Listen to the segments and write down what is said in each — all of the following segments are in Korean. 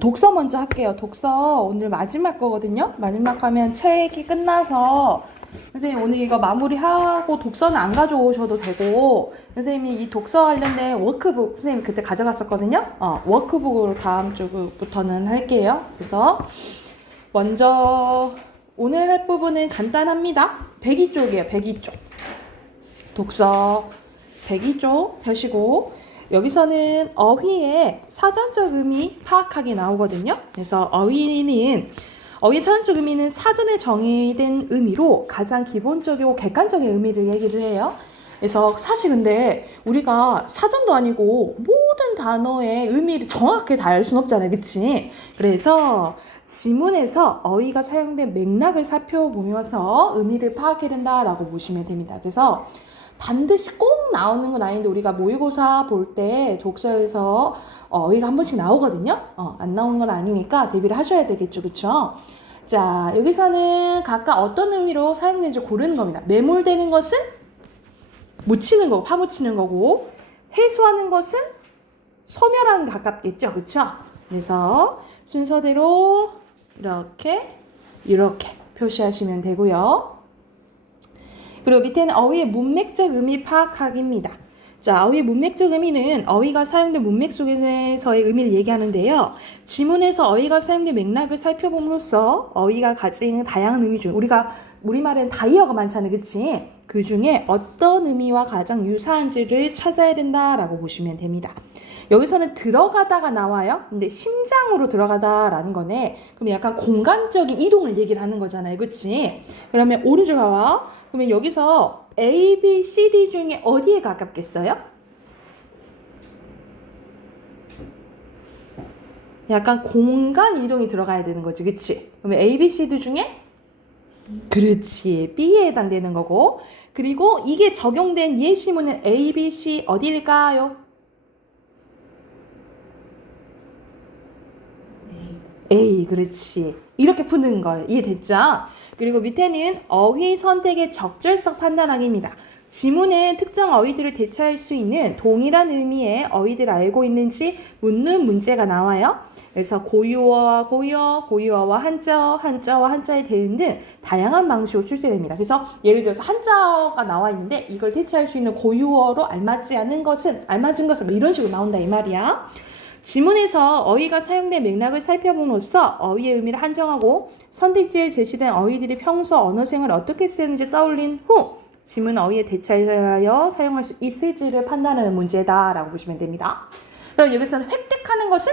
독서 먼저 할게요. 독서 오늘 마지막 거거든요. 마지막 하면 책이 끝나서 선생님 오늘 이거 마무리하고 독서는 안 가져오셔도 되고 선생님이 이 독서 관련된 워크북 선생님 그때 가져갔었거든요. 워크북으로 다음 주부터는 할게요. 그래서 먼저 오늘 할 부분은 간단합니다. 102쪽이에요. 102쪽. 독서 102쪽 펴시고 여기서는 어휘의 사전적 의미 파악하기 나오거든요. 그래서 어휘의 사전적 의미는 사전에 정의된 의미로 가장 기본적이고 객관적인 의미를 얘기를 해요. 그래서 사실 근데 우리가 사전도 아니고 모든 단어의 의미를 정확하게 다 알 수는 없잖아요. 그치? 그래서 지문에서 어휘가 사용된 맥락을 살펴보면서 의미를 파악해야 된다라고 보시면 됩니다. 그래서 반드시 꼭 나오는 건 아닌데 우리가 모의고사 볼 때 독서에서 어휘가 한 번씩 나오거든요. 안 나오는 건 아니니까 대비를 하셔야 되겠죠. 그쵸? 자, 여기서는 각각 어떤 의미로 사용되는지 고르는 겁니다. 매몰되는 것은 묻히는 거고, 파묻히는 거고, 해소하는 것은 소멸하는 데 가깝겠죠. 그쵸? 그래서 순서대로 이렇게 표시하시면 되고요. 그리고 밑에는 어휘의 문맥적 의미 파악하기입니다. 자, 어휘의 문맥적 의미는 어휘가 사용된 문맥 속에서의 의미를 얘기하는데요. 지문에서 어휘가 사용된 맥락을 살펴봄으로써 어휘가 가진 다양한 의미 중 우리가 우리말에는 다이어가 많잖아요. 그치? 그 중에 어떤 의미와 가장 유사한지를 찾아야 된다라고 보시면 됩니다. 여기서는 들어가다가 나와요. 근데 심장으로 들어가다라는 거네. 그럼 약간 공간적인 이동을 얘기를 하는 거잖아요. 그치? 그러면 오른쪽 봐봐. 그러면 여기서 A, B, C, D 중에 어디에 가깝겠어요? 약간 공간 이동이 들어가야 되는 거지. 그치? 그러면 A, B, C, D 중에? 그렇지. B에 해당되는 거고. 그리고 이게 적용된 예시문은 A, B, C 어디일까요? A, 그렇지. 이렇게 푸는 거예요. 이해됐죠? 그리고 밑에는 어휘 선택의 적절성 판단하기입니다. 지문에 특정 어휘들을 대체할 수 있는 동일한 의미의 어휘들을 알고 있는지 묻는 문제가 나와요. 그래서 고유어와 고유어, 고유어와 한자어, 한자어와 한자의 대응 등 다양한 방식으로 출제됩니다. 그래서 예를 들어서 한자어가 나와 있는데 이걸 대체할 수 있는 고유어로 알맞은 것은 뭐 이런 식으로 나온다 이 말이야. 지문에서 어휘가 사용된 맥락을 살펴봄으로써 어휘의 의미를 한정하고 선택지에 제시된 어휘들이 평소 언어생활을 어떻게 쓰는지 떠올린 후 지문 어휘에 대체하여 사용할 수 있을지를 판단하는 문제다라고 보시면 됩니다. 그럼 여기서는 획득하는 것은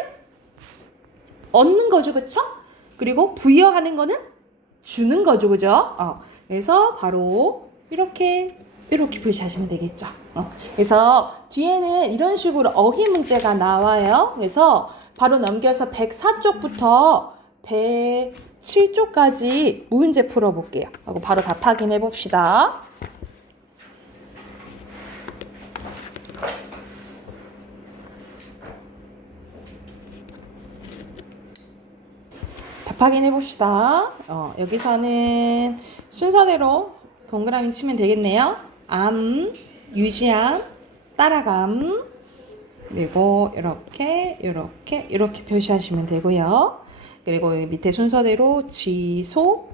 얻는 거죠. 그쵸? 그리고 부여하는 거는 주는 거죠. 그죠? 그래서 바로 이렇게 표시하시면 되겠죠. 그래서 뒤에는 이런 식으로 어휘 문제가 나와요. 그래서 바로 넘겨서 104쪽부터 107쪽까지 문제 풀어볼게요. 하고 바로 답 확인해 봅시다. 답 확인해 봅시다. 여기서는 순서대로 동그라미 치면 되겠네요. 암, 유지암, 따라감, 그리고 이렇게 표시하시면 되고요. 그리고 밑에 순서대로 지소,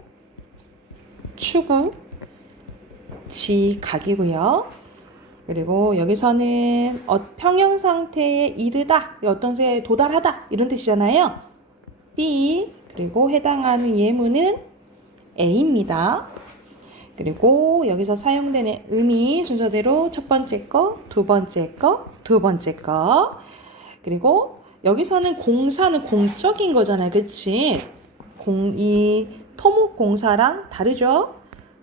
추구, 지각이고요. 그리고 여기서는 평형 상태에 이르다, 어떤 세에 도달하다 이런 뜻이잖아요. B, 그리고 해당하는 예문은 A입니다. 그리고 여기서 사용되는 의미 순서대로 첫 번째 거, 두 번째 거, 두 번째 거. 그리고 여기서는 공사는 공적인 거잖아요. 그치? 이 토목공사랑 다르죠?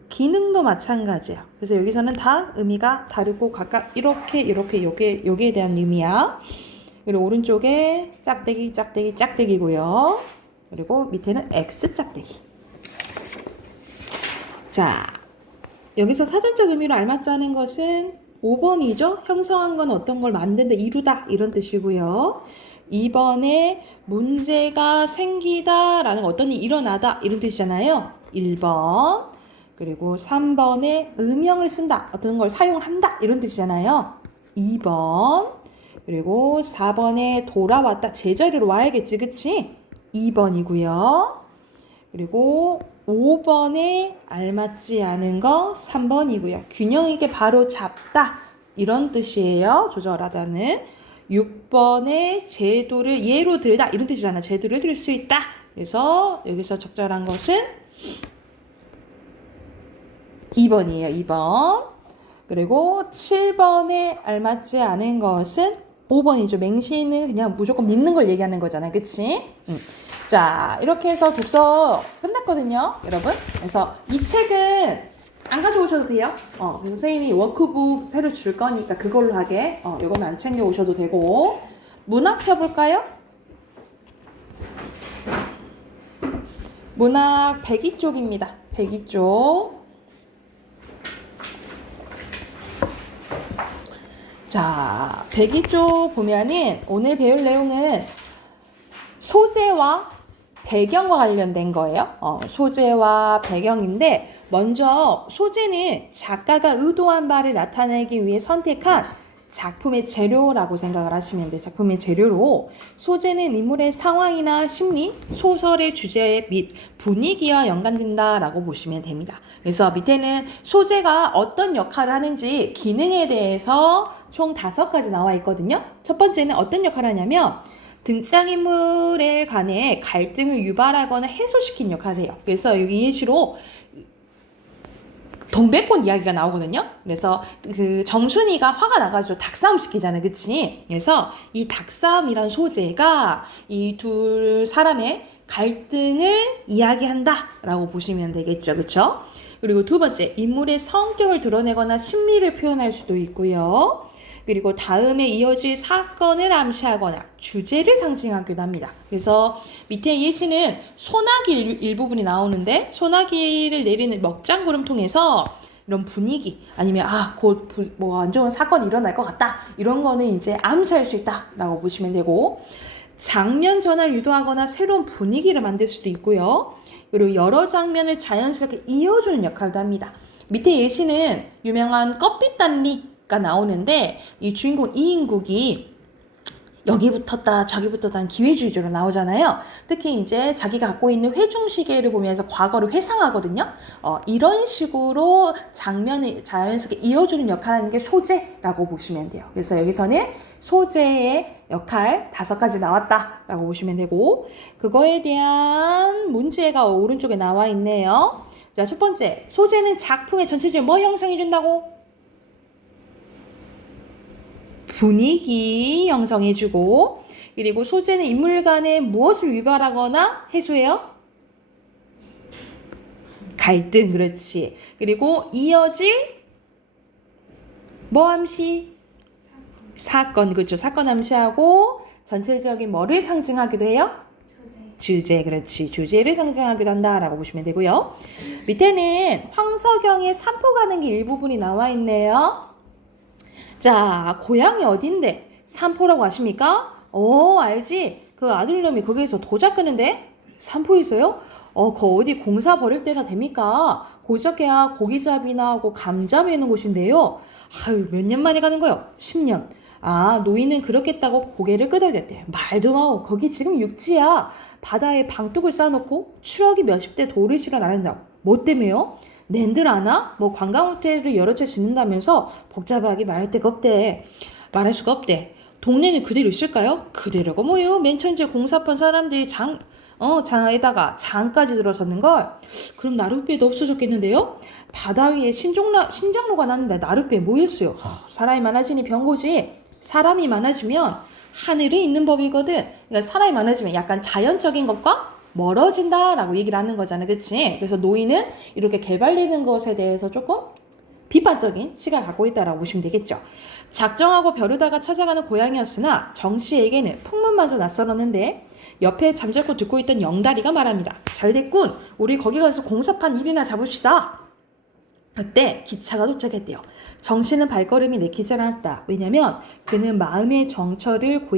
기능도 마찬가지야. 그래서 여기서는 다 의미가 다르고 각각 여기에 대한 의미야. 그리고 오른쪽에 짝대기고요. 그리고 밑에는 X 짝대기. 자, 여기서 사전적 의미로 알맞자는 것은 5번이죠. 형성한 건 어떤 걸 만든다, 이루다 이런 뜻이고요. 2번에 문제가 생기다 라는 어떤 일이 일어나다 이런 뜻이잖아요. 1번. 그리고 3번에 음형을 쓴다, 어떤 걸 사용한다 이런 뜻이잖아요. 2번. 그리고 4번에 돌아왔다. 제자리로 와야겠지, 그치? 2번이고요. 그리고 5번에 알맞지 않은 거 3번이고요. 균형 있게 바로 잡다. 이런 뜻이에요. 조절하다는. 6번에 제도를 예로 들다. 이런 뜻이잖아. 제도를 들 수 있다. 그래서 여기서 적절한 것은 2번이에요. 2번. 그리고 7번에 알맞지 않은 것은 5번이죠. 맹시는 그냥 무조건 믿는 걸 얘기하는 거잖아. 그치? 자, 이렇게 해서 독서 끝났거든요. 여러분. 그래서 이 책은 안 가져오셔도 돼요. 그래서 선생님이 워크북 새로 줄 거니까 그걸로 하게. 요건 안 챙겨 오셔도 되고. 문학 펴볼까요? 문학 102쪽입니다. 102쪽. 자, 102쪽 보면은 오늘 배울 내용은 소재와 배경과 관련된 거예요. 소재와 배경인데 먼저 소재는 작가가 의도한 바를 나타내기 위해 선택한 작품의 재료라고 생각을 하시면 돼요. 작품의 재료로 소재는 인물의 상황이나 심리, 소설의 주제 및 분위기와 연관된다라고 보시면 됩니다. 그래서 밑에는 소재가 어떤 역할을 하는지 기능에 대해서 총 5가지 나와 있거든요. 첫 번째는 어떤 역할을 하냐면 등장인물에 관해 갈등을 유발하거나 해소시킨 역할을 해요. 그래서 여기 예시로 동백꽃 이야기가 나오거든요. 그래서 그 정순이가 화가 나가지고 닭싸움 시키잖아요. 그치? 그래서 이 닭싸움이란 소재가 이 둘 사람의 갈등을 이야기한다 라고 보시면 되겠죠. 그쵸? 그리고 두 번째, 인물의 성격을 드러내거나 심리를 표현할 수도 있고요. 그리고 다음에 이어질 사건을 암시하거나 주제를 상징하기도 합니다. 그래서 밑에 예시는 소나기 일부분이 나오는데 소나기를 내리는 먹장구름 통해서 이런 분위기 아니면 곧 뭐 안 좋은 사건이 일어날 것 같다. 이런 거는 이제 암시할 수 있다라고 보시면 되고 장면 전환을 유도하거나 새로운 분위기를 만들 수도 있고요. 그리고 여러 장면을 자연스럽게 이어주는 역할도 합니다. 밑에 예시는 유명한 껍빗단리가 나오는데 이 주인공 이인국이 여기 붙었다 저기 붙었다는 기회주의자로 나오잖아요. 특히 이제 자기가 갖고 있는 회중시계를 보면서 과거를 회상하거든요. 이런 식으로 장면을 자연스럽게 이어주는 역할을 하는 게 소재라고 보시면 돼요. 그래서 여기서는 소재의 역할 5가지 나왔다라고 보시면 되고 그거에 대한 문제가 오른쪽에 나와 있네요. 자, 첫 번째, 소재는 작품의 전체적으로 뭐 형성해 준다고? 분위기 형성해주고 그리고 소재는 인물 간에 무엇을 유발하거나 해소해요? 갈등, 그렇지. 그리고 이어질 뭐 암시? 사건, 그렇죠. 사건 암시하고 전체적인 뭐를 상징하기도 해요? 주제, 그렇지. 주제를 상징하기도 한다라고 보시면 되고요. 밑에는 황석영의 산포 가는 길 일부분이 나와 있네요. 자, 고향이 어딘데? 산포라고 아십니까? 알지? 그 아들놈이 거기에서 도자 끄는데? 산포에서요? 그 어디 공사 벌일 때나 됩니까? 고작해야 고기잡이나 하고 감자 매는 곳인데요. 아유, 몇 년 만에 가는 거요? 10년. 노인은 그렇겠다고 고개를 끄덕였대. 말도 마오. 거기 지금 육지야. 바다에 방뚝을 쌓아놓고 추억이 몇십 대 돌을 실어 나른다고. 뭐 때문에요? 낸들 아나? 뭐 관광호텔을 여러 채 짓는다면서 복잡하게 말할 데가 없대. 말할 수가 없대. 동네는 그대로 있을까요? 그대로가 뭐예요? 맨 처음에 공사판 사람들이 장에다가 장까지 들어섰는걸. 그럼 나룻배도 없어졌겠는데요? 바다 위에 신정로가 났는데 나룻배에 모였어요. 사람이 많아지니 병고지. 사람이 많아지면 하늘에 있는 법이거든. 그러니까 사람이 많아지면 약간 자연적인 것과 멀어진다라고 얘기를 하는 거잖아요. 그치? 그래서 노인은 이렇게 개발되는 것에 대해서 조금 비판적인 시각을 갖고 있다라고 보시면 되겠죠. 작정하고 벼르다가 찾아가는 고양이였으나 정 씨에게는 풍문마저 낯설었는데 옆에 잠자코 듣고 있던 영다리가 말합니다. 잘됐군. 우리 거기 가서 공사판 일이나 잡읍시다. 그때 기차가 도착했대요. 정 씨는 발걸음이 내키지 않았다. 왜냐면 그는 마음의 정처를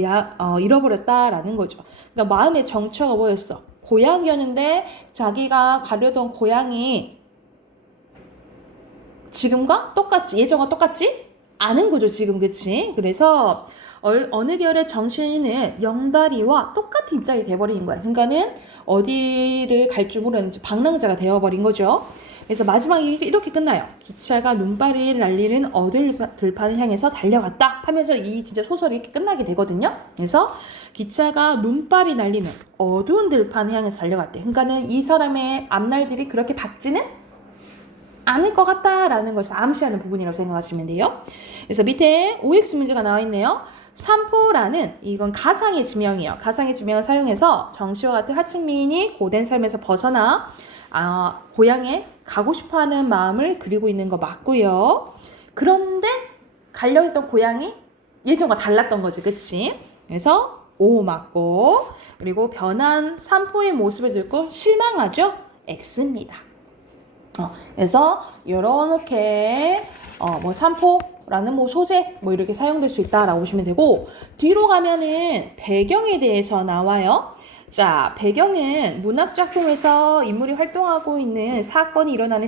잃어버렸다라는 거죠. 그러니까 마음의 정처가 뭐였어? 고향이었는데 자기가 가려던 고향이 지금과 똑같지? 예전과 똑같지? 않은 거죠, 지금. 그치? 그래서 어느 계열의 정신은 영다리와 똑같은 입장이 돼버린 거야. 그러니까는 어디를 갈 줄 모르는 방랑자가 되어버린 거죠. 그래서 마지막에 이렇게 끝나요. 기차가 눈발이 날리는 어들판을 향해서 달려갔다 하면서 이 진짜 소설이 이렇게 끝나게 되거든요. 그래서 기차가 눈발이 날리는 어두운 들판을 향해서 달려갔대. 그러니까는 이 사람의 앞날들이 그렇게 밝지는 않을 것 같다라는 것을 암시하는 부분이라고 생각하시면 돼요. 그래서 밑에 OX 문제가 나와 있네요. 삼포라는 이건 가상의 지명이에요. 가상의 지명을 사용해서 정시와 같은 하층민이 고된 삶에서 벗어나 고향에 가고 싶어하는 마음을 그리고 있는 거 맞고요. 그런데 가려고 했던 고향이 예전과 달랐던 거지, 그치? 그래서 O 맞고, 그리고 변한 삼포의 모습을 듣고 실망하죠? X입니다. 그래서 요렇게 뭐 삼포라는 뭐 소재 뭐 이렇게 사용될 수 있다라고 보시면 되고, 뒤로 가면은 배경에 대해서 나와요. 자, 배경은 문학 작품에서 인물이 활동하고 있는 사건이 일어나는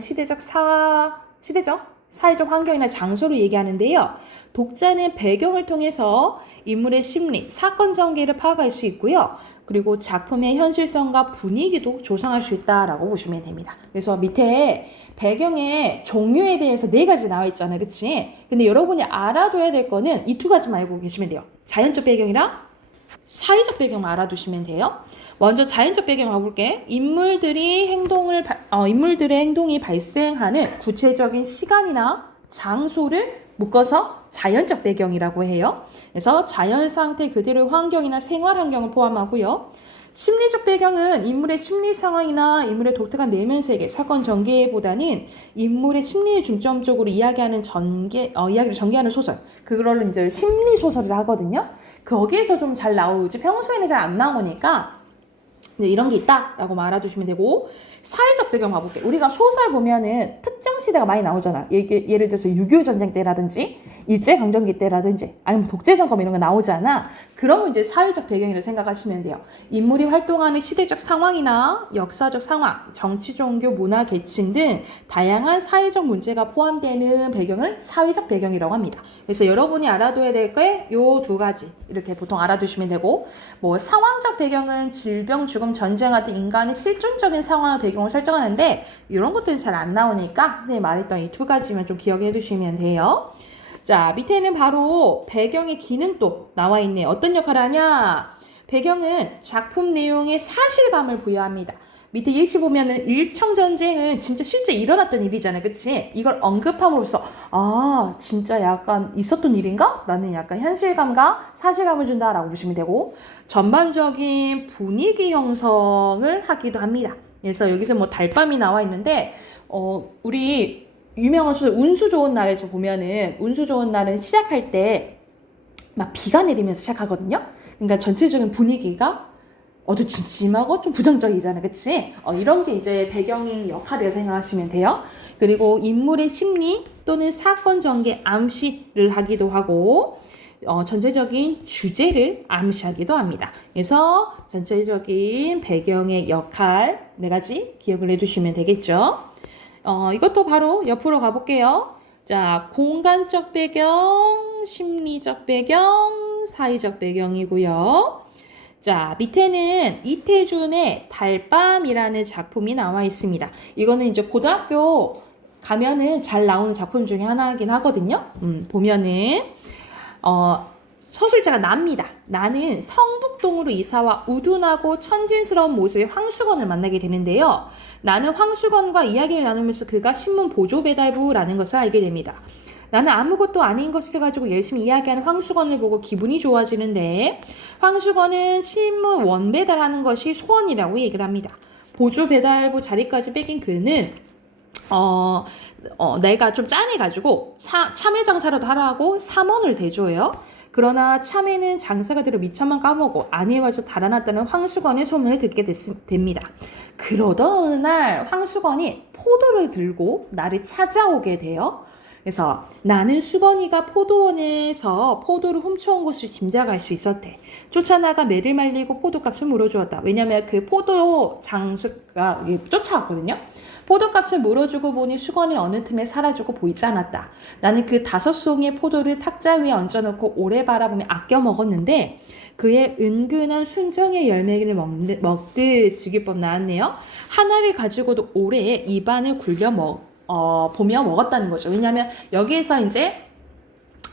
사회적 환경이나 장소를 얘기하는데요. 독자는 배경을 통해서 인물의 심리, 사건 전개를 파악할 수 있고요. 그리고 작품의 현실성과 분위기도 조성할 수 있다라고 보시면 됩니다. 그래서 밑에 배경의 종류에 대해서 4가지 나와 있잖아요. 그치? 근데 여러분이 알아둬야 될 거는 이 2가지만 알고 계시면 돼요. 자연적 배경이랑 사회적 배경만 알아두시면 돼요. 먼저 자연적 배경 가볼게. 인물들의 행동이 발생하는 구체적인 시간이나 장소를 묶어서 자연적 배경이라고 해요. 그래서 자연 상태 그대로의 환경이나 생활 환경을 포함하고요. 심리적 배경은 인물의 심리 상황이나 인물의 독특한 내면 세계, 사건 전개보다는 인물의 심리에 중점적으로 이야기를 전개하는 소설. 그거를 이제 심리 소설을 하거든요. 거기에서 좀 잘 나오지 평소에는 잘 안 나오니까 이런 게 있다라고 알아두시면 되고, 사회적 배경 봐볼게요. 우리가 소설 보면은 특정 시대가 많이 나오잖아. 예를 들어서 6.25 전쟁 때라든지 일제강점기 때라든지 아니면 독재정권 이런 거 나오잖아. 그러면 이제 사회적 배경이라고 생각하시면 돼요. 인물이 활동하는 시대적 상황이나 역사적 상황, 정치, 종교, 문화, 계층 등 다양한 사회적 문제가 포함되는 배경을 사회적 배경이라고 합니다. 그래서 여러분이 알아둬야 될 게 요 2가지 이렇게 보통 알아두시면 되고, 뭐 상황적 배경은 질병, 죽음, 전쟁 같은 인간의 실존적인 상황을 배경을 설정하는데 이런 것들이 잘 안 나오니까 선생님이 말했던 이 2가지만 좀 기억해 두시면 돼요. 자, 밑에는 바로 배경의 기능도 나와 있네. 어떤 역할을 하냐? 배경은 작품 내용에 사실감을 부여합니다. 밑에 예시 보면은 일청전쟁은 진짜 실제 일어났던 일이잖아요. 그치? 이걸 언급함으로써 진짜 약간 있었던 일인가? 라는 약간 현실감과 사실감을 준다라고 보시면 되고, 전반적인 분위기 형성을 하기도 합니다. 그래서 여기서 뭐 달밤이 나와 있는데 우리 유명한 소설 운수 좋은 날에서 보면은 운수 좋은 날은 시작할 때 막 비가 내리면서 시작하거든요. 그러니까 전체적인 분위기가 어두침침하고 좀 부정적이잖아요. 그치? 이런 게 이제 배경의 역할이라고 생각하시면 돼요. 그리고 인물의 심리 또는 사건 전개 암시를 하기도 하고, 전체적인 주제를 암시하기도 합니다. 그래서 전체적인 배경의 역할 4가지 기억을 해두시면 되겠죠. 이것도 바로 옆으로 가볼게요. 자, 공간적 배경, 심리적 배경, 사회적 배경이고요. 자, 밑에는 이태준의 달밤이라는 작품이 나와 있습니다. 이거는 이제 고등학교 가면은 잘 나오는 작품 중에 하나이긴 하거든요. 보면은 서술자가 나입니다. 나는 성북동으로 이사와 우둔하고 천진스러운 모습의 황수건을 만나게 되는데요. 나는 황수건과 이야기를 나누면서 그가 신문 보조 배달부라는 것을 알게 됩니다. 나는 아무것도 아닌 것을 가지고 열심히 이야기하는 황수건을 보고 기분이 좋아지는데, 황수건은 신문 원배달하는 것이 소원이라고 얘기를 합니다. 보조 배달부 자리까지 뺏긴 그는 내가 좀 짠해가지고 참외 장사라도 하라고 3원을 대줘요. 그러나 참외는 장사가 들어 미천만 까먹고 안에 와서 달아났다는 황수건의 소문을 듣게 됩니다. 그러던 어느 날 황수건이 포도를 들고 나를 찾아오게 돼요. 그래서 나는 수건이가 포도원에서 포도를 훔쳐온 것을 짐작할 수 있었대. 쫓아나가 매를 말리고 포도값을 물어주었다. 왜냐면 그 포도 장수가 쫓아왔거든요. 포도값을 물어주고 보니 수건이 어느 틈에 사라지고 보이지 않았다. 나는 그 5송이의 포도를 탁자 위에 얹어놓고 오래 바라보며 아껴 먹었는데 그의 은근한 순정의 열매를 먹듯 즐기법 나왔네요. 하나를 가지고도 오래 입안을 굴려 보며 먹었다는 거죠. 왜냐하면 여기에서 이제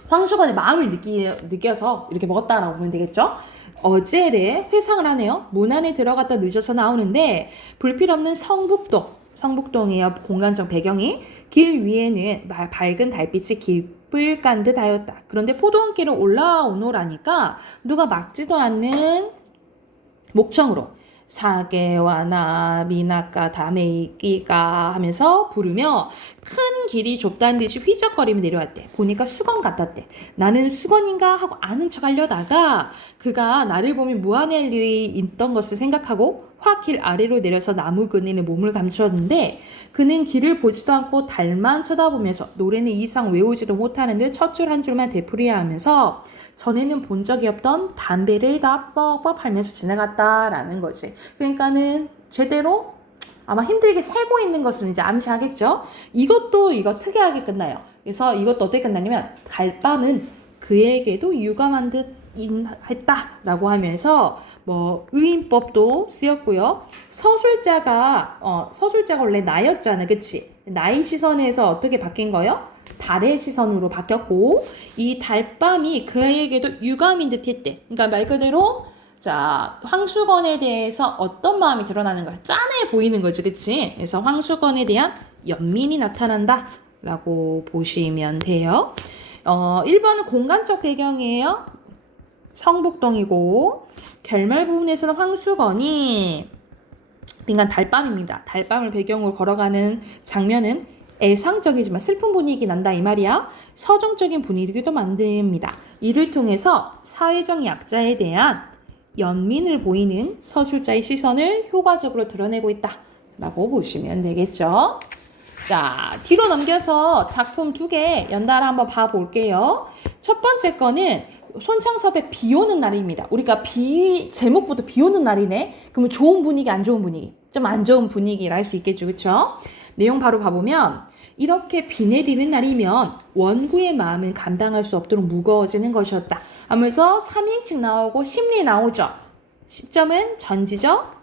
황수건의 마음을 느껴서 이렇게 먹었다라고 보면 되겠죠. 어제래 회상을 하네요. 문 안에 들어갔다 늦어서 나오는데 불필 없는 성북동이에요. 공간적 배경이. 길 위에는 밝은 달빛이 깊을 깐 듯 하였다. 그런데 포도원길을 올라오노라니까 누가 막지도 않는 목청으로 사계와 나 미나까 다메이끼가 하면서 부르며 큰 길이 좁다는 듯이 휘적거리며 내려왔대. 보니까 수건 같았대. 나는 수건인가 하고 아는 척 하려다가 그가 나를 보며 무안할 일이 있던 것을 생각하고 확 길 아래로 내려서 나무 그늘에 몸을 감추었는데 그는 길을 보지도 않고 달만 쳐다보면서 노래는 이상 외우지도 못하는 듯 첫 줄 한 줄만 되풀이야 하면서 전에는 본 적이 없던 담배를 다 뻑뻑 팔면서 지나갔다라는 거지. 그러니까는 제대로 아마 힘들게 세고 있는 것을 이제 암시하겠죠. 이거 특이하게 끝나요. 그래서 이것도 어떻게 끝나냐면 달밤은 그에게도 유감한 듯 했다라고 하면서 뭐 의인법도 쓰였고요. 서술자가 원래 나였잖아, 그치? 나의 시선에서 어떻게 바뀐 거요? 달의 시선으로 바뀌었고 이 달밤이 그에게도 유감인 듯 했대. 그러니까 말 그대로 자 황수건에 대해서 어떤 마음이 드러나는 거야? 짠해 보이는 거지, 그치? 그래서 황수건에 대한 연민이 나타난다 라고 보시면 돼요. 1번은 공간적 배경이에요. 성북동이고 결말 부분에서는 황수건이 빈간 달밤입니다. 달밤을 배경으로 걸어가는 장면은 애상적이지만 슬픈 분위기 난다 이 말이야. 서정적인 분위기도 만듭니다. 이를 통해서 사회적 약자에 대한 연민을 보이는 서술자의 시선을 효과적으로 드러내고 있다 라고 보시면 되겠죠. 자, 뒤로 넘겨서 작품 2개 연달아 한번 봐볼게요. 첫 번째 거는 손창섭의 비 오는 날입니다. 우리가 제목부터 비 오는 날이네. 그러면 좋은 분위기, 안 좋은 분위기? 좀 안 좋은 분위기라 할 수 있겠죠. 그쵸? 내용 바로 봐보면 이렇게 비 내리는 날이면 원구의 마음은 감당할 수 없도록 무거워지는 것이었다 하면서 3인칭 나오고 심리 나오죠. 시점은 전지적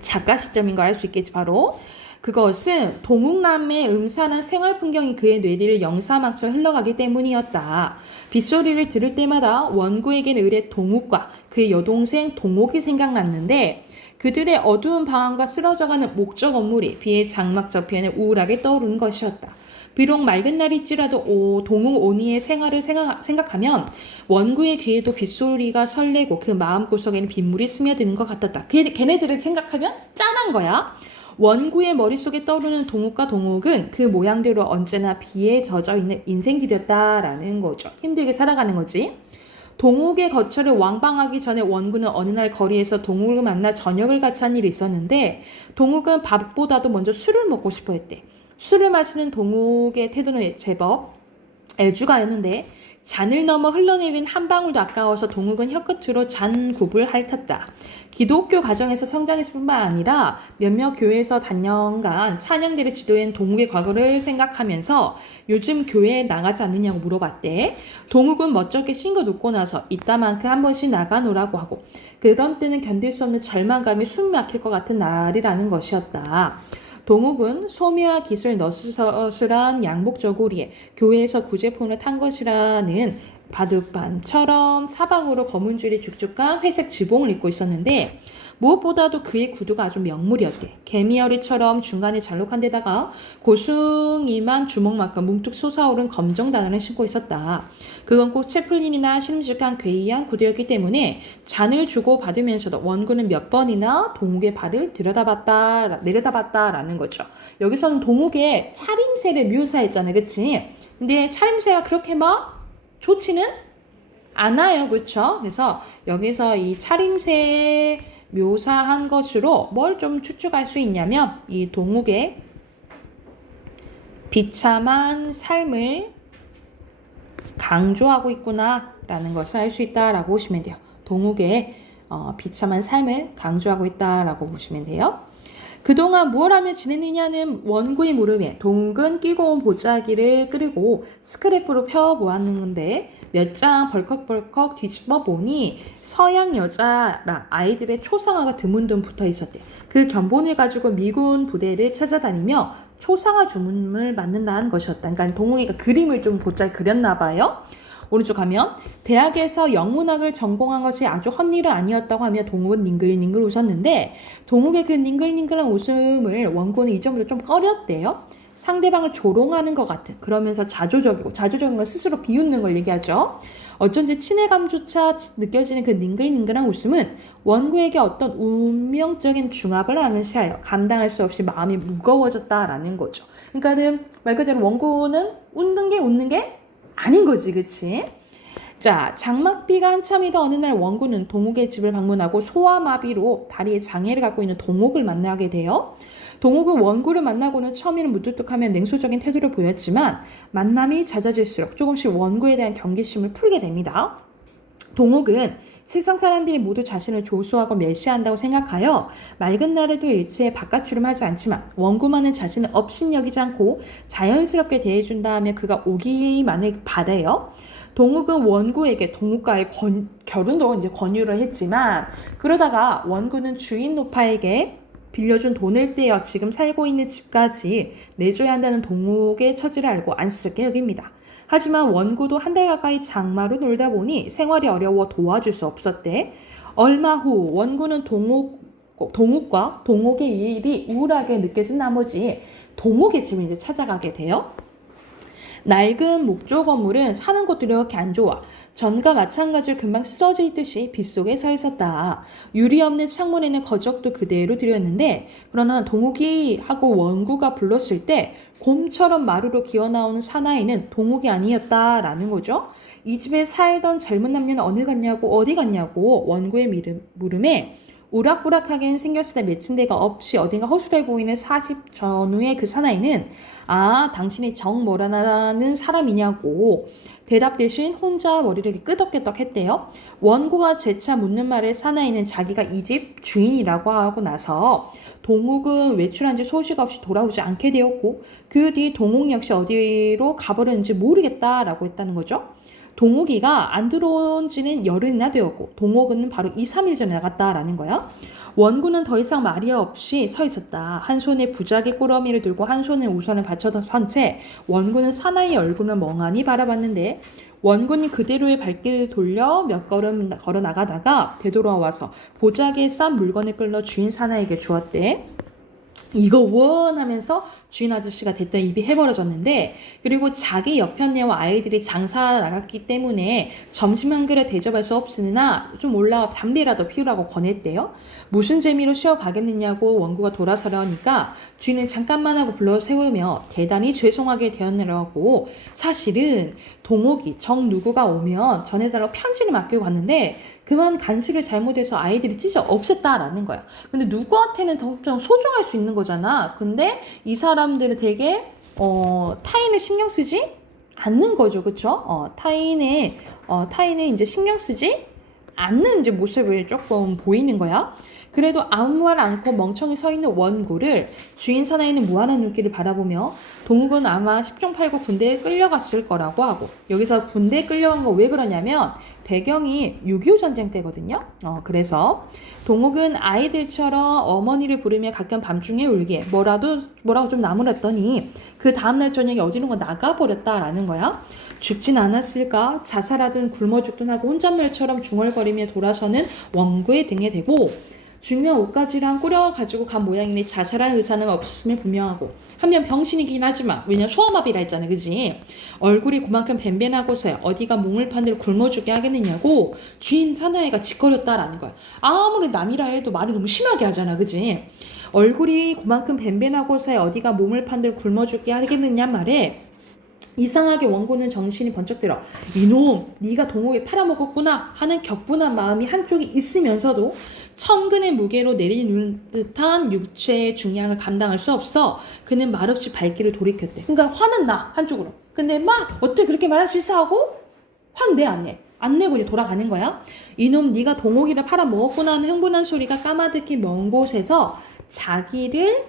작가 시점인 걸 알 수 있겠지. 바로 그것은 동욱남의 음산한 생활 풍경이 그의 뇌리를 영사막처럼 흘러가기 때문이었다. 빗소리를 들을 때마다 원구에게는 의뢰 동욱과 그의 여동생 동옥이 생각났는데 그들의 어두운 방안과 쓰러져가는 목적 건물이 비의 장막 저편에 우울하게 떠오르는 것이었다. 비록 맑은 날일지라도 동욱 오니의 생활을 생각하면 원구의 귀에도 빗소리가 설레고 그 마음구석에는 빗물이 스며드는 것 같았다. 걔네들을 생각하면 짠한 거야. 원구의 머릿속에 떠오르는 동욱과 동욱은 그 모양대로 언제나 비에 젖어있는 인생들이었다라는 거죠. 힘들게 살아가는 거지. 동욱의 거처를 왕방하기 전에 원구는 어느 날 거리에서 동욱을 만나 저녁을 같이 한 일이 있었는데 동욱은 밥보다도 먼저 술을 먹고 싶어 했대. 술을 마시는 동욱의 태도는 제법 애주가였는데 잔을 넘어 흘러내린 한 방울도 아까워서 동욱은 혀끝으로 잔굽을 핥았다. 기독교 가정에서 성장했을 뿐만 아니라 몇몇 교회에서 단연간 찬양대를 지도한 동욱의 과거를 생각하면서 요즘 교회에 나가지 않느냐고 물어봤대. 동욱은 멋쩍게 싱긋 웃고 나서 이따만큼 한 번씩 나가노라고 하고 그런 때는 견딜 수 없는 절망감이 숨 막힐 것 같은 날이라는 것이었다. 동욱은 소묘와 깃을 너스러스한 양복 저고리에 교회에서 구제품을 탄 것이라는 바둑반처럼 사방으로 검은 줄이 축축한 회색 지봉을 입고 있었는데 무엇보다도 그의 구두가 아주 명물이었대. 개미어리처럼 중간에 잘록한 데다가 고숭이만 주먹만큼 뭉툭 솟아오른 검정 단화를 신고 있었다. 그건 꼭 채플린이나 신음직한 괴이한 구두였기 때문에 잔을 주고 받으면서도 원구는 몇 번이나 동욱의 발을 내려다봤다라는 거죠. 여기서는 동욱의 차림새를 묘사했잖아요. 그치? 근데 차림새가 그렇게 막 좋지는 않아요. 그쵸? 그래서 여기서 이 차림새 묘사한 것으로 뭘 좀 추측할 수 있냐면 이 동욱의 비참한 삶을 강조하고 있구나 라는 것을 알 수 있다라고 보시면 돼요. 동욱의 비참한 삶을 강조하고 있다라고 보시면 돼요. 그동안 무엇 하며 지냈느냐는 원고의 물음에 동욱은 끼고 온 보자기를 끄고 스크랩으로 펴보았는데 몇 장 벌컥벌컥 뒤집어 보니 서양 여자랑 아이들의 초상화가 드문드문 붙어 있었대. 그 견본을 가지고 미군 부대를 찾아다니며 초상화 주문을 만든다는 것이었다. 그러니까 동욱이가 그림을 좀 곧잘 그렸나 봐요. 오른쪽 가면 대학에서 영문학을 전공한 것이 아주 헛일은 아니었다고 하며 동욱은 닝글닝글 웃었는데 동욱의 그 닝글닝글한 웃음을 원고는 이전부터 좀 꺼렸대요. 상대방을 조롱하는 것 같은 그러면서 자조적인 건 스스로 비웃는 걸 얘기하죠. 어쩐지 친애감조차 느껴지는 그 닝글닝글한 웃음은 원고에게 어떤 운명적인 중압을 하면서 감당할 수 없이 마음이 무거워졌다라는 거죠. 그러니까는 말 그대로 원고는 웃는 게 아닌 거지, 그치? 자, 장막비가 한참이던 어느 날 원고는 동욱의 집을 방문하고 소아마비로 다리에 장애를 갖고 있는 동욱을 만나게 돼요. 동욱은 원고를 만나고는 처음에는 무뚝뚝하며 냉소적인 태도를 보였지만 만남이 잦아질수록 조금씩 원고에 대한 경계심을 풀게 됩니다. 동욱은 세상 사람들이 모두 자신을 조소하고 멸시한다고 생각하여 맑은 날에도 일체에 바깥주름하지 않지만 원고만은 자신을 업신여기지 않고 자연스럽게 대해준다 하며 그가 오기만을 바래요. 동욱은 원고에게 동욱과의 결혼도 이제 권유를 했지만 그러다가 원고는 주인 노파에게 빌려준 돈을 떼어 지금 살고 있는 집까지 내줘야 한다는 동욱의 처지를 알고 안쓰럽게 여깁니다. 하지만 원고도 한 달 가까이 장마로 놀다 보니 생활이 어려워 도와줄 수 없었대. 얼마 후 원고는 동욱과 동욱의 일이 우울하게 느껴진 나머지 동욱의 집을 이제 찾아가게 돼요. 낡은 목조 건물은 사는 것도 이렇게 안 좋아. 전과 마찬가지로 금방 쓰러질 듯이 빗속에 서 있었다. 유리 없는 창문에는 거적도 그대로 들였는데 그러나 동욱이 하고 원구가 불렀을 때 곰처럼 마루로 기어나오는 사나이는 동욱이 아니었다라는 거죠. 이 집에 살던 젊은 남녀는 어디 갔냐고 원구의 물음에 우락부락하게 생겼을 때 맺힌 데가 없이 어딘가 허술해 보이는 40 전후의 그 사나이는 당신이 정모라는 사람이냐고 대답 대신 혼자 머리를 이렇게 끄덕끄덕 했대요. 원고가 재차 묻는 말에 사나이는 자기가 이 집 주인이라고 하고 나서 동욱은 외출한 지 소식 없이 돌아오지 않게 되었고 그 뒤 동욱 역시 어디로 가버렸는지 모르겠다라고 했다는 거죠. 동욱이가 안 들어온 지는 열흘이나 되었고 동욱은 바로 2, 3일 전에 나갔다라는 거야. 원고는 더 이상 말이 없이 서 있었다. 한 손에 부작이 꾸러미를 들고 한 손에 우산을 받쳐서 선 채 원고는 사나이의 얼굴을 멍하니 바라봤는데 원고는 그대로의 발길을 돌려 몇 걸음 걸어 나가다가 되돌아와서 보자기에 싼 물건을 끌러 주인 사나이에게 주었대. 이거 원하면서 주인 아저씨가 됐다 입이 해버려졌는데 그리고 자기 여편네와 아이들이 장사 나갔기 때문에 점심 한 그릇 대접할 수 없으나 좀 올라와 담배라도 피우라고 권했대요. 무슨 재미로 쉬어가겠느냐고 원고가 돌아서려니까 주인은 잠깐만 하고 불러 세우며 대단히 죄송하게 되었느라고 사실은 동욱이 정 누구가 오면 전해달라고 편지를 맡기고 갔는데 그만 간수를 잘못해서 아이들이 찢어 없앴다라는 거야. 근데 누구한테는 더 소중할 수 있는 거잖아. 근데 이 사람들은 되게 타인을 신경 쓰지 않는 거죠, 그렇죠? 타인의 이제 신경 쓰지 않는 이제 모습을 조금 보이는 거야. 그래도 아무 말 않고 멍청이 서 있는 원구를 주인 사나이는 무한한 눈길을 바라보며 동욱은 아마 10중 8구 군대에 끌려갔을 거라고 하고 여기서 군대에 끌려간 거 왜 그러냐면 배경이 6.25 전쟁 때거든요. 그래서 동욱은 아이들처럼 어머니를 부르며 가끔 밤중에 울기에 뭐라고 좀 나무랬더니 그 다음날 저녁에 어디론가 나가버렸다라는 거야. 죽진 않았을까? 자살하든 굶어 죽든 하고 혼잣말처럼 중얼거리며 돌아서는 원고의 등에 대고 중요한 옷가지랑 꾸려가지고 간 모양이니 자살한 의사는 없었으면 분명하고 한면 병신이긴 하지만 왜냐 소아마비라 했잖아, 그지? 얼굴이 그만큼 뱀뱀하고서야 어디가 몸을 판대로 굶어 죽게 하겠느냐고 주인 사나이가 짓거렸다라는 거야. 아무리 남이라 해도 말을 너무 심하게 하잖아, 그지? 얼굴이 그만큼 뱀뱀하고서야 어디가 몸을 판대로 굶어 죽게 하겠느냐 말에 이상하게 원고는 정신이 번쩍 들어 이놈 네가 동욱이 팔아먹었구나 하는 격분한 마음이 한쪽이 있으면서도 천근의 무게로 내리는 듯한 육체의 중량을 감당할 수 없어 그는 말없이 발길을 돌이켰대. 그러니까 화는 나 한쪽으로. 근데 막 어떻게 그렇게 말할 수 있어 하고 화는 내 안 내. 안 내고 이제 돌아가는 거야. 이놈 네가 동옥이를 팔아먹었구나 하는 흥분한 소리가 까마득히 먼 곳에서 자기를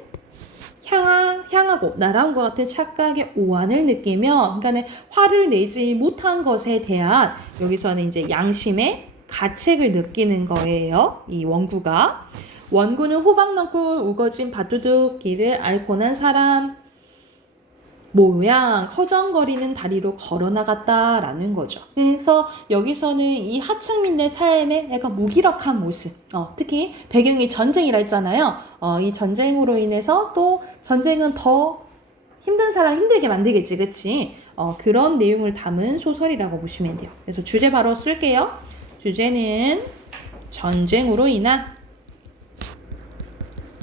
향하고 날아온 것 같은 착각의 오한을 느끼며, 그러니까 화를 내지 못한 것에 대한 여기서는 이제 양심의 가책을 느끼는 거예요. 이 원구가. 원구는 호박넝쿨 우거진 밭두둑길을 앓고 난 사람 모양 허정거리는 다리로 걸어나갔다라는 거죠. 그래서 여기서는 이 하층민의 삶의 약간 무기력한 모습, 특히 배경이 전쟁이라 했잖아요. 이 전쟁으로 인해서 또 전쟁은 더 힘든 사람 힘들게 만들겠지, 그치? 그런 내용을 담은 소설이라고 보시면 돼요. 그래서 주제 바로 쓸게요. 주제는 전쟁으로 인한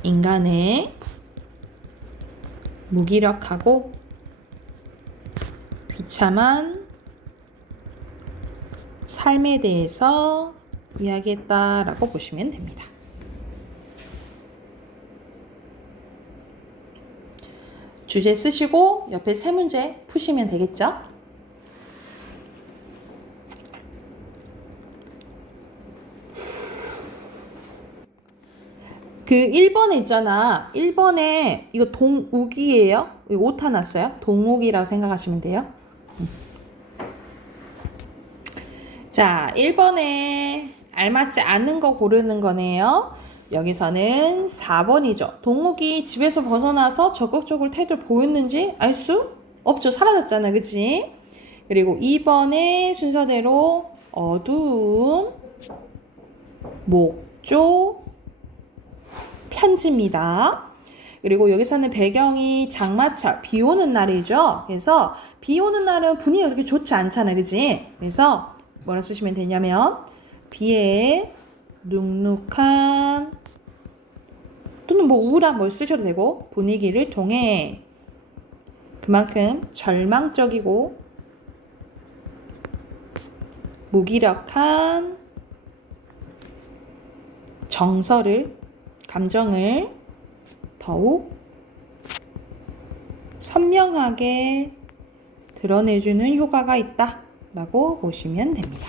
인간의 무기력하고 비참한 삶에 대해서 이야기했다라고 보시면 됩니다. 주제 쓰시고 옆에 세 문제 푸시면 되겠죠? 그 1번에 있잖아. 1번에 이거 동욱이에요. 오타 났어요. 동욱이라고 생각하시면 돼요. 자, 1번에 알맞지 않은 거 고르는 거네요. 여기서는 4번이죠. 동욱이 집에서 벗어나서 적극적으로 태도를 보였는지 알 수 없죠. 사라졌잖아. 그치? 그리고 2번의 순서대로 어두운 목조 편지입니다. 그리고 여기서는 배경이 장마철, 비 오는 날이죠. 그래서 비 오는 날은 분위기가 그렇게 좋지 않잖아. 그치? 그래서 뭐라 쓰시면 되냐면 비에 눅눅한 또는 뭐 우울한 뭘 쓰셔도 되고 분위기를 통해 그만큼 절망적이고 무기력한 감정을 더욱 선명하게 드러내주는 효과가 있다 라고 보시면 됩니다.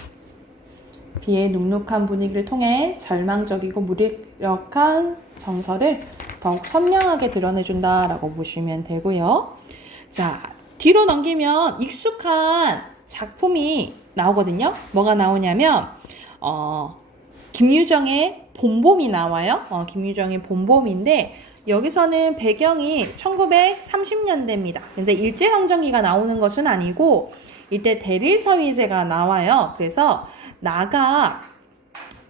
비의 눅눅한 분위기를 통해 절망적이고 무력한 정서를 더욱 선명하게 드러내준다 라고 보시면 되고요. 자, 뒤로 넘기면 익숙한 작품이 나오거든요. 뭐가 나오냐면 김유정의 봄봄이 나와요. 김유정의 봄봄인데 여기서는 배경이 1930년대입니다. 근데 일제강점기가 나오는 것은 아니고 이때 대릴사위제가 나와요. 그래서 나가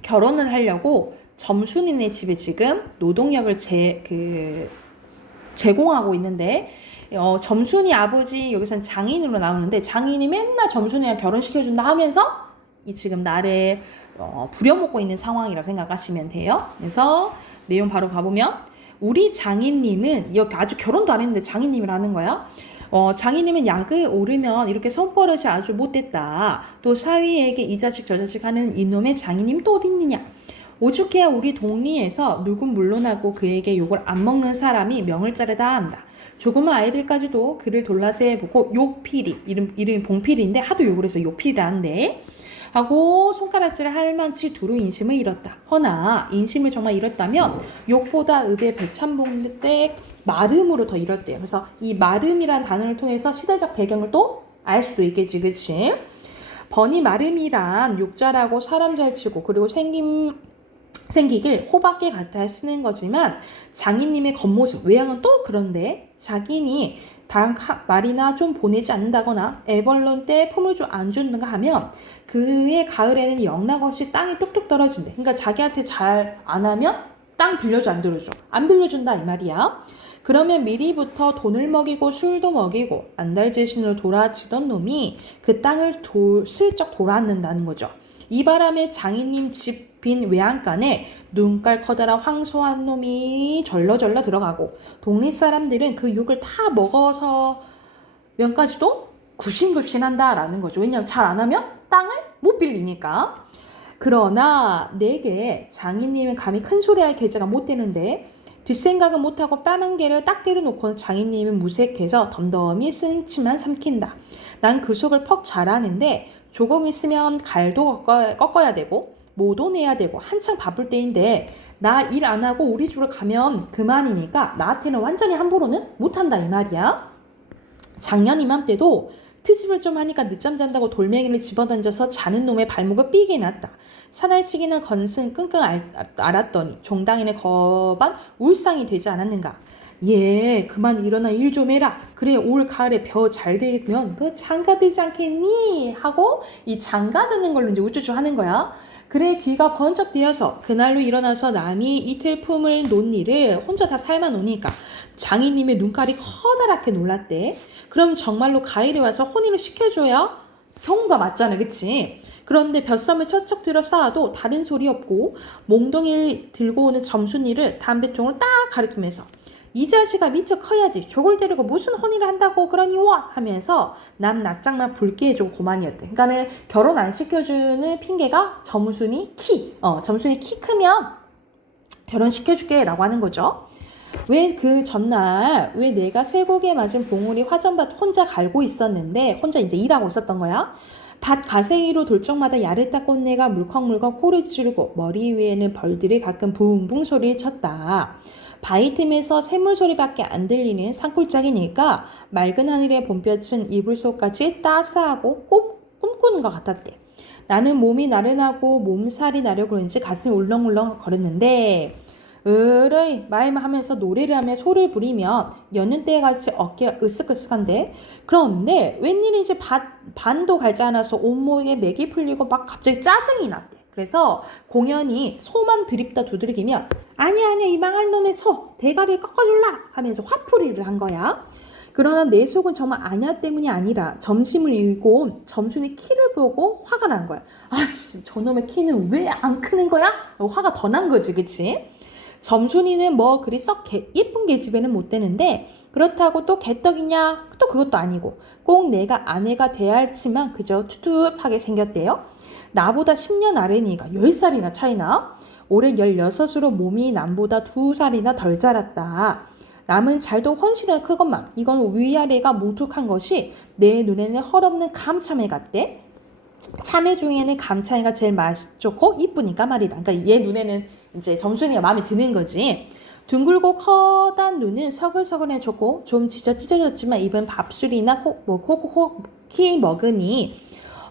결혼을 하려고 점순이네 집에 지금 노동력을 제공하고 있는데 점순이 아버지 여기서는 장인으로 나오는데 장인이 맨날 점순이랑 결혼시켜준다 하면서 이 지금 나를 부려먹고 있는 상황이라고 생각하시면 돼요. 그래서 내용 바로 가보면 우리 장인님은 여기 아주 결혼도 안 했는데 장인님이라는 거야. 장인님은 약을 오르면 이렇게 손버릇이 아주 못됐다. 또 사위에게 이 자식 저 자식 하는 이놈의 장인님 또 어디 있느냐. 오죽해야 우리 동리에서 누군 물러나고 그에게 욕을 안 먹는 사람이 명을 자르다 한다. 조그만 아이들까지도 그를 돌라세보고 욕필이 이름이 봉필인데 하도 욕을 해서 욕필이라는데 하고 손가락질을 할 만치 두루 인심을 잃었다. 허나 인심을 정말 잃었다면 욕보다 읍의 배참봉 때 마름으로 더 잃었대요. 그래서 이 마름이란 단어를 통해서 시대적 배경을 또 알 수도 있겠지, 그치? 번이 마름이란 욕자라고 사람 잘 치고 그리고 생기길 호박게 같아 쓰는 거지만 장인님의 겉모습, 외양은 또 그런데 자기니 당 말이나 좀 보내지 않는다거나 애벌론 때 품을 좀 안 주는가 하면 그의 가을에는 영락없이 땅이 뚝뚝 떨어진대. 그러니까 자기한테 잘 안 하면 땅 빌려줘 안 빌려줘? 안 빌려준다 이 말이야. 그러면 미리부터 돈을 먹이고 술도 먹이고 안달재신으로 돌아지던 놈이 그 땅을 슬쩍 돌아앉는다는 거죠. 이 바람에 장인님 집 빈 외양간에 눈깔 커다란 황소한 놈이 절러절러 들어가고 동네 사람들은 그 욕을 다 먹어서 면까지도 굽신굽신한다라는 거죠. 왜냐하면 잘 안 하면 땅을 못 빌리니까. 그러나 내게 장인님은 감히 큰 소리할 계제가 못 되는데 뒷생각은 못하고 뺨 한 개를 딱 때려놓고 장인님은 무색해서 덤덤히 쓴 치만 삼킨다. 난 그 속을 퍽 잘 아는데 조금 있으면 갈도 꺾어야 되고 모도 내야 되고 한창 바쁠 때인데 나 일 안 하고 우리 집으로 가면 그만이니까 나한테는 완전히 함부로는 못한다 이 말이야. 작년 이맘때도 트집을 좀 하니까 늦잠 잔다고 돌멩이를 집어던져서 자는 놈의 발목을 삐게 놨다. 사날씩이나 건승 끙끙 앓았더니 종당인의 거반 울상이 되지 않았는가. 예, 그만 일어나 일 좀 해라. 그래 올 가을에 벼 잘 되면 너 장가 들지 않겠니? 하고 이 장가 드는 걸로 이제 우쭈쭈 하는 거야. 그래 귀가 번쩍 뜨여서 그날로 일어나서 남이 이틀 품을 놓은 일을 혼자 다 삶아 놓으니까 장인님의 눈깔이 커다랗게 놀랐대. 그럼 정말로 가을에 와서 혼인을 시켜줘야 경우가 맞잖아, 그치? 그런데 벼쌈을 척척 들어 쌓아도 다른 소리 없고 몽둥이를 들고 오는 점순이를 담배통을 딱 가리키면서 이 자식아 미처 커야지 저걸 데리고 무슨 혼인을 한다고 그러니 와 하면서 남 낯장만 붉게 해주고 고만이었대. 그러니까는 결혼 안 시켜주는 핑계가 점순이 키 크면 결혼시켜줄게 라고 하는 거죠. 왜 그 전날 왜 내가 쇠고기에 맞은 봉우리 화전밭 혼자 갈고 있었는데 혼자 이제 일하고 있었던 거야. 밭 가생이로 돌적마다 야릇딱 꽃내가 물컹물컹 코를 찌르고 머리 위에는 벌들이 가끔 붕붕 소리를 쳤다. 바위 틈에서 샘물 소리밖에 안 들리는 산골짜기니까 맑은 하늘의 봄볕은 이불 속같이 따스하고 꿈꾸는 것 같았대. 나는 몸이 나른하고 몸살이 나려 그런지 가슴이 울렁울렁 거렸는데 으르이 마임 하면서 노래를 하며 소를 부리며 여는 때같이 어깨가 으쓱으쓱한데 그런데 웬일인지 반도 갈지 않아서 온몸에 맥이 풀리고 막 갑자기 짜증이 났대. 그래서 공연히 소만 드립다 두드리기면 아니야 이 망할 놈의 소 대가리를 꺾어줄라 하면서 화풀이를 한 거야. 그러나 내 속은 정말 아냐 때문이 아니라 점심을 이고 온 점순이 키를 보고 화가 난 거야. 아씨 저놈의 키는 왜 안 크는 거야? 화가 더 난 거지, 그치? 점순이는 뭐 그리 썩 예쁜 계집애는 못 되는데 그렇다고 또 개떡이냐? 또 그것도 아니고 꼭 내가 아내가 돼야 할지만 그저 투투하게 생겼대요. 나보다 10년 아래니까 10살이나 차이나. 올해 16으로 몸이 남보다 2살이나 덜 자랐다. 남은 잘도 헌신은 크건만 이건 위아래가 뭉툭한 것이 내 눈에는 헐없는 감참해 같대. 참외 중에는 감참이가 제일 맛 좋고 이쁘니까 말이다. 그러니까 얘 눈에는 이제 점순이가 마음에 드는 거지. 둥글고 커단 눈은 서글서글해졌고 좀 찢어졌지만 입은 밥술이나 혹히 먹으니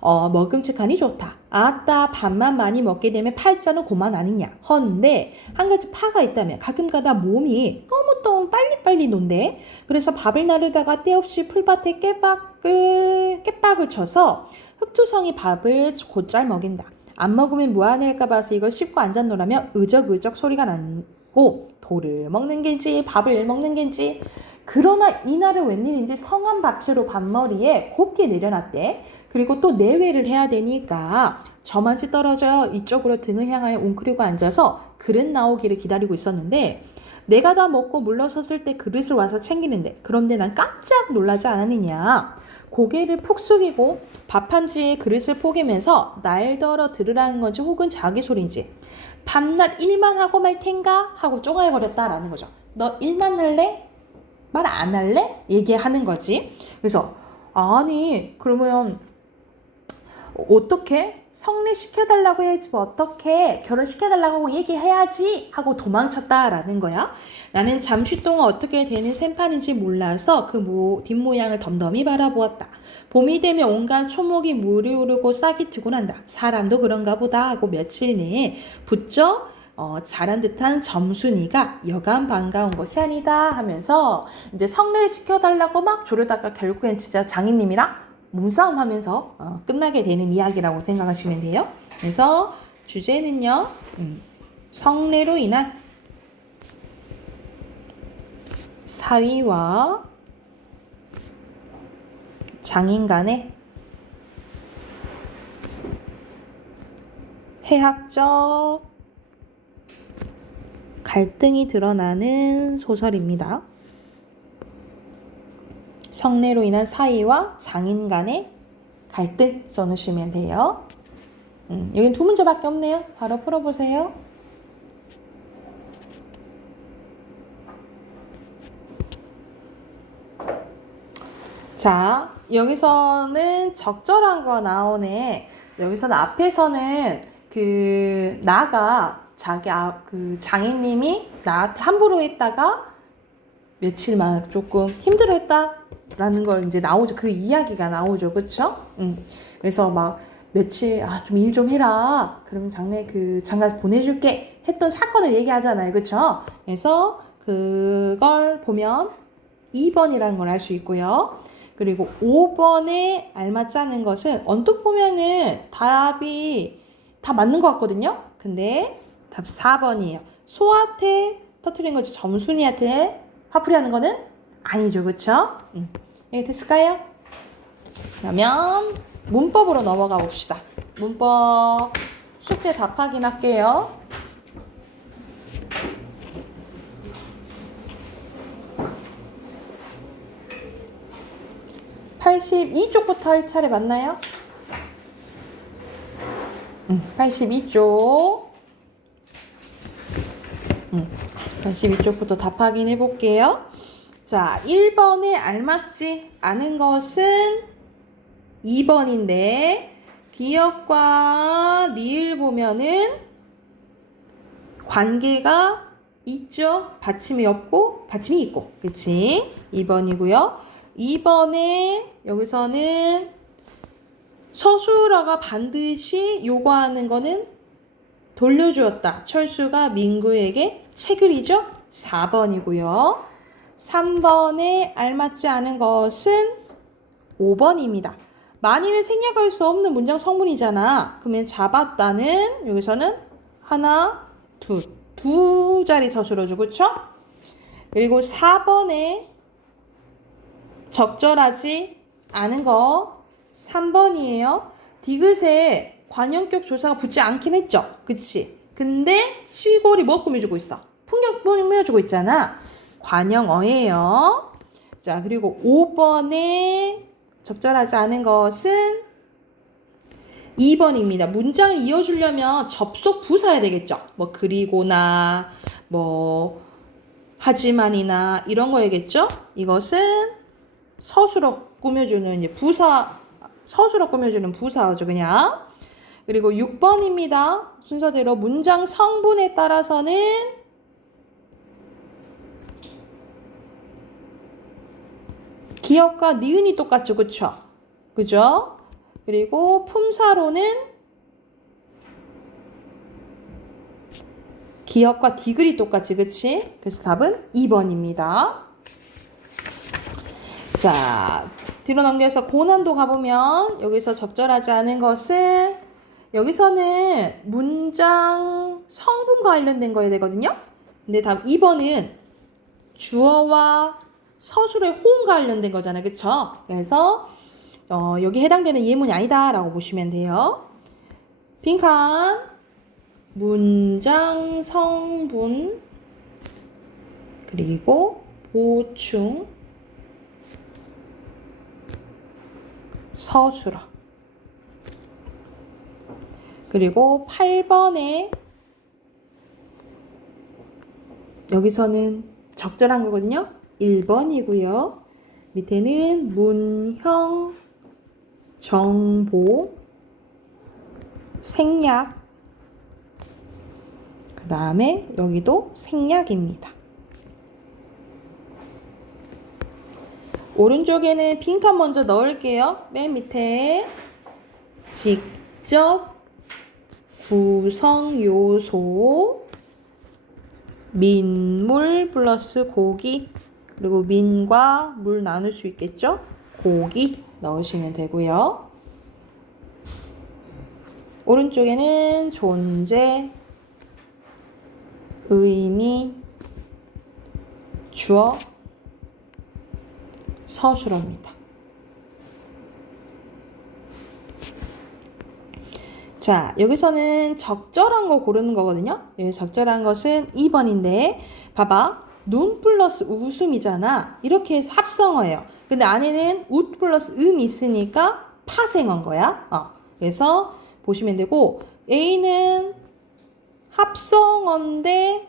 먹음직하니 좋다. 아따 밥만 많이 먹게 되면 팔자는 고만 아니냐. 헌데 한 가지 파가 있다면 가끔가다 몸이 너무 빨리빨리 논대. 그래서 밥을 나르다가 때없이 풀밭에 깨박을 쳐서 흑투성이 밥을 곧잘 먹인다. 안 먹으면 무안할까 봐서 이걸 씹고 앉았노라며 의적의적 소리가 나고 돌을 먹는 겐지 밥을 먹는 겐지. 그러나 이날은 웬일인지 성한 밥채로 밥머리에 곱게 내려놨대. 그리고 또 내외를 해야 되니까 저만치 떨어져 이쪽으로 등을 향하여 웅크리고 앉아서 그릇 나오기를 기다리고 있었는데 내가 다 먹고 물러섰을 때 그릇을 와서 챙기는데 그런데 난 깜짝 놀라지 않았느냐. 고개를 푹 숙이고 밥함지에 그릇을 포개면서 날더러 들으라는 건지 혹은 자기 소리인지 밤낮 일만 하고 말 텐가 하고 쪼가리거렸다라는 거죠. 너 일만 할래? 말 안 할래? 얘기하는 거지. 그래서 아니 그러면 어떻게 성례시켜달라고 해야지 뭐 어떻게 결혼시켜달라고 얘기해야지 하고 도망쳤다라는 거야. 나는 잠시 동안 어떻게 되는 셈판인지 몰라서 그 뒷모양을 덤덤히 바라보았다. 봄이 되면 온갖 초목이 물이 오르고 싹이 트고 난다. 사람도 그런가 보다 하고 며칠 내에 부쩍 자란 듯한 점순이가 여간 반가운 것이 아니다 하면서 이제 성례를 시켜달라고 막 조르다가 결국엔 진짜 장인님이랑 몸싸움 하면서 끝나게 되는 이야기라고 생각하시면 돼요. 그래서 주제는요. 성례로 인한 사위와 장인 간의 해학적 갈등이 드러나는 소설입니다. 성례로 인한 사위와 장인 간의 갈등 써놓으시면 돼요. 여긴 두 문제밖에 없네요. 바로 풀어보세요. 자, 여기서는 적절한 거 나오네. 여기서는 앞에서는 나가 그 장애님이 나한테 함부로 했다가 며칠 막 조금 힘들어 했다라는 걸 이제 나오죠. 그 이야기가 나오죠. 그쵸? 그래서 막 며칠, 좀 일 좀 해라. 그러면 장가 보내줄게. 했던 사건을 얘기하잖아요. 그쵸? 그래서 그걸 보면 2번이라는 걸 알 수 있고요. 그리고 5번에 알맞지 않은 것은 언뜻 보면은 답이 다 맞는 것 같거든요. 근데 답 4번이에요. 소한테 터트린 거지 점순이한테 화풀이 하는 거는 아니죠. 그쵸? 여기 됐을까요? 그러면 문법으로 넘어가 봅시다. 문법 숙제 답 확인할게요. 82쪽부터 할 차례 맞나요? 82쪽. 82쪽부터 답 확인해 볼게요. 자, 1번에 알맞지 않은 것은 2번인데 기역과 리을 보면은 관계가 있죠. 받침이 없고 받침이 있고. 그치? 2번이고요. 2번에 여기서는 서술어가 반드시 요구하는 거는 돌려주었다. 철수가 민구에게 책을이죠. 4번이고요. 3번에 알맞지 않은 것은 5번입니다. 만일은 생략할 수 없는 문장 성분이잖아. 그러면 잡았다는 여기서는 하나, 두 자리 서술어죠. 그쵸? 그리고 4번에 적절하지 않은 거 3번이에요. 디귿에 관형격 조사가 붙지 않긴 했죠. 그치? 근데 시골이 뭐 꾸며주고 있어? 풍경 꾸며주고 있잖아. 관형어예요. 자, 그리고 5번에 적절하지 않은 것은 2번입니다. 문장을 이어주려면 접속 부사야 되겠죠. 뭐 그리고나 뭐 하지만이나 이런 거야겠죠. 이것은 서술어 꾸며주는 이제 서술어 꾸며주는 부사죠, 그냥. 그리고 6번입니다. 순서대로 문장 성분에 따라서는 기역과 니은이 똑같죠, 그쵸? 그죠? 그리고 품사로는 기역과 디귿이 똑같지, 그치? 그래서 답은 2번입니다. 자, 뒤로 넘겨서 고난도 가보면 여기서 적절하지 않은 것은 여기서는 문장 성분과 관련된 거야 되거든요. 근데 답 2번은 주어와 서술의 호응과 관련된 거잖아요. 그쵸? 그래서 여기 해당되는 예문이 아니다 라고 보시면 돼요. 빈칸 문장 성분 그리고 보충 서술어 그리고 8번에 여기서는 적절한 거거든요. 1번이고요. 밑에는 문형 정보 생략 그 다음에 여기도 생략입니다. 오른쪽에는 빈칸 먼저 넣을게요. 맨 밑에 직접 구성 요소 민물 플러스 고기 그리고 민과 물 나눌 수 있겠죠? 고기 넣으시면 되고요. 오른쪽에는 존재 의미 주어 서술어입니다. 자, 여기서는 적절한 거 고르는 거거든요. 여기 적절한 것은 2번인데 봐봐. 눈 플러스 웃음이잖아. 이렇게 해서 합성어예요. 근데 안에는 웃 플러스 음이 있으니까 파생어인 거야. 그래서 보시면 되고, A는 합성어인데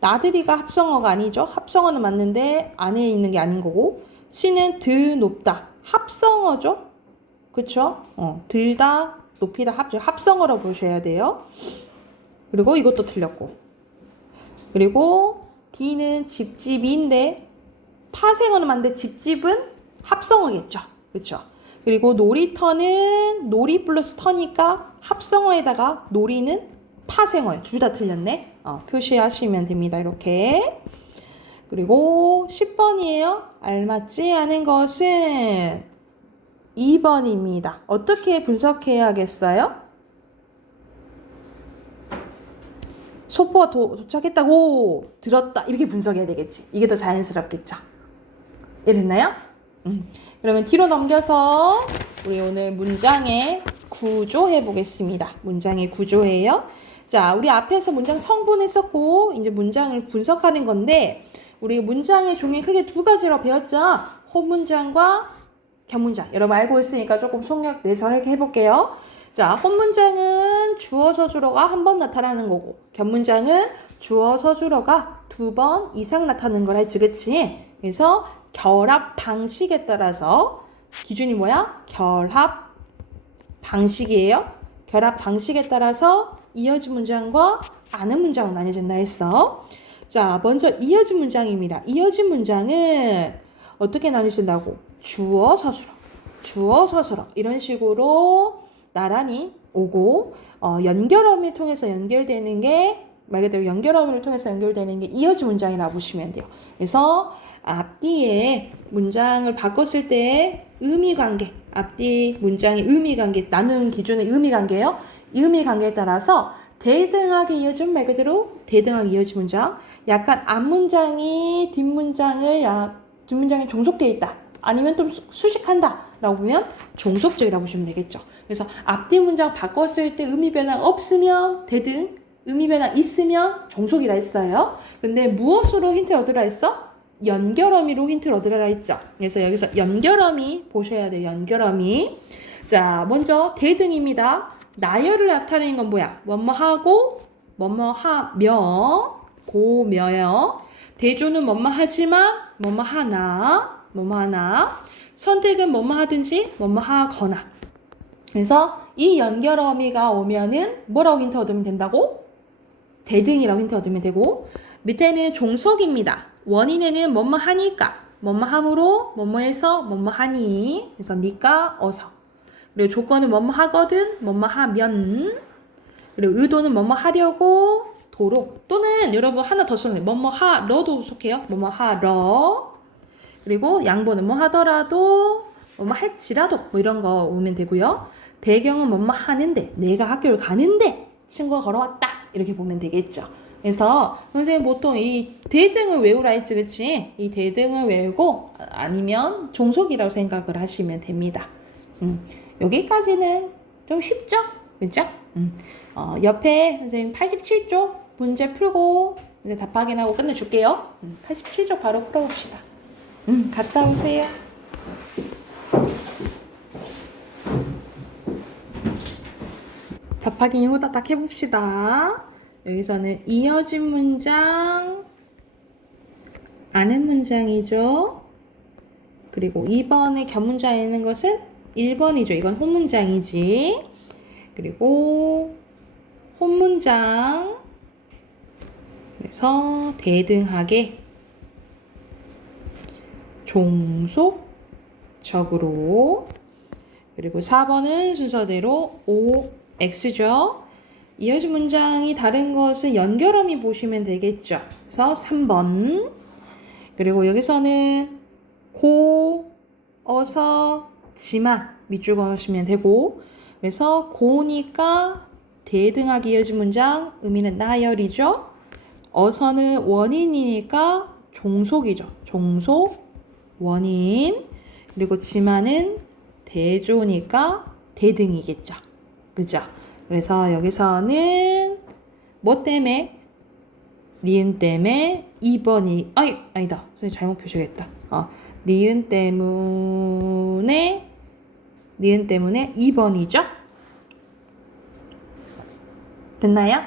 나들이가 합성어가 아니죠. 합성어는 맞는데 안에 있는 게 아닌 거고, C는 드 높다 합성어죠. 그쵸? 들다 높이다 합성어로 보셔야 돼요. 그리고 이것도 틀렸고, 그리고 D는 집집인데 파생어는 맞는데 집집은 합성어겠죠. 그쵸? 그리고 놀이터는 놀이 플러스 터니까 합성어에다가 놀이는 파생어예요. 둘 다 틀렸네. 표시하시면 됩니다. 이렇게. 그리고 10번이에요. 알맞지 않은 것은 2번입니다. 어떻게 분석해야겠어요? 소포가 도착했다고 들었다 이렇게 분석해야 되겠지. 이게 더 자연스럽겠죠. 이랬나요? 그러면 뒤로 넘겨서 우리 오늘 문장의 구조 해보겠습니다. 문장의 구조예요. 자, 우리 앞에서 문장 성분 했었고 이제 문장을 분석하는 건데, 우리 문장의 종류 크게 두 가지로 배웠죠. 혼문장과 견문장. 여러분 알고 있으니까 조금 속력 내서 해볼게요. 자, 혼문장은 주어 서술어가 한 번 나타나는 거고, 견문장은 주어 서술어가 2번 이상 나타나는 거라 했지, 그치? 그래서 결합 방식에 따라서 기준이 뭐야? 결합 방식이에요. 결합 방식에 따라서 이어진 문장과 아는 문장으로 나뉘어진다 했어. 자, 먼저 이어진 문장입니다. 이어진 문장은 어떻게 나뉘어진다고? 주어 서술어, 주어 서술어 이런 식으로 나란히 오고, 연결어미를 통해서 연결되는 게, 말 그대로 연결어미를 통해서 연결되는 게 이어진 문장이라고 보시면 돼요. 그래서 앞뒤에 문장을 바꿨을 때 의미관계, 앞뒤 문장의 의미관계, 나누는 기준의 의미관계예요. 이 의미관계에 따라서 대등하게 이어진, 말 그대로 대등하게 이어진 문장, 약간 앞문장이 뒷문장에 종속되어 있다, 아니면 좀 수식한다 라고 보면 종속적이라고 보시면 되겠죠. 그래서 앞뒤 문장 바꿨을 때 의미 변화 없으면 대등, 의미 변화 있으면 종속이라 했어요. 근데 무엇으로 힌트를 얻으라 했어? 연결어미로 힌트를 얻으라 했죠. 그래서 여기서 연결어미 보셔야 돼요. 연결어미. 자, 먼저 대등입니다. 나열을 나타내는 건 뭐야? 뭐뭐하고 뭐뭐하며 고며요. 대조는 뭐뭐하지만 뭐뭐하나. 선택은 뭐뭐하든지 뭐뭐하거나. 그래서 이 연결어미가 오면은 뭐라고 힌트 얻으면 된다고? 대등이라고 힌트 얻으면 되고, 밑에는 종속입니다. 원인에는 뭐뭐하니까, 뭐뭐함으로, 뭐뭐해서, 뭐뭐하니. 그래서 니까, 어서. 그리고 조건은 뭐뭐하거든, 뭐뭐하면. 그리고 의도는 뭐뭐하려고, 도로. 또는 여러분 하나 더 썼네요. 뭐뭐하러도 속해요. 뭐뭐하러. 그리고 양보는 뭐 하더라도, 뭐뭐 할지라도, 뭐 이런 거 오면 되고요. 배경은 뭐뭐 하는데, 내가 학교를 가는데 친구가 걸어왔다 이렇게 보면 되겠죠. 그래서 선생님 보통 이 대등을 외우라 했지, 그치? 이 대등을 외우고 아니면 종속이라고 생각을 하시면 됩니다. 여기까지는 좀 쉽죠? 그죠? 옆에 선생님 87쪽 문제 풀고 이제 답 확인하고 끝내줄게요. 87쪽 바로 풀어봅시다. 갔다 오세요. 답 확인 후다닥 해봅시다. 여기서는 이어진 문장, 아는 문장이죠. 그리고 2번의 견문장에 있는 것은 1번이죠. 이건 혼문장이지. 그리고 혼문장, 그래서 대등하게 종속적으로. 그리고 4번은 순서대로 OX죠. 이어진 문장이 다른 것은 연결어미 보시면 되겠죠. 그래서 3번. 그리고 여기서는 고, 어서, 지만 밑줄 그으시면 되고, 그래서 고니까 대등하게 이어진 문장, 의미는 나열이죠. 어서는 원인이니까 종속이죠. 종속, 원인. 그리고 지만은 대조니까 대등이겠죠. 그죠? 그래서 여기서는 뭐 때문에? 니은 때문에 2번이, 아니다. 선생님 잘못 표시했다. 니은 때문에 2번이죠? 됐나요?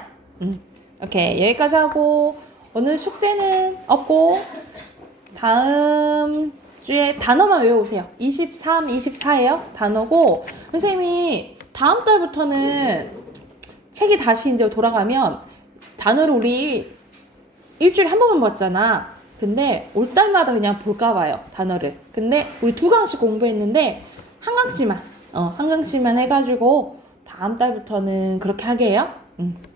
오케이. 여기까지 하고 오늘 숙제는 없고 다음 주에 단어만 외워오세요. 23, 24예요. 단어고 선생님이 다음 달부터는 책이 다시 이제 돌아가면 단어를 우리 일주일에 한 번만 봤잖아. 근데 올 달마다 그냥 볼까 봐요. 단어를. 근데 우리 2강씩 공부했는데 한 강씩만 해가지고 다음 달부터는 그렇게 하게 해요.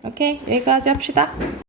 오케이. 여기까지 합시다.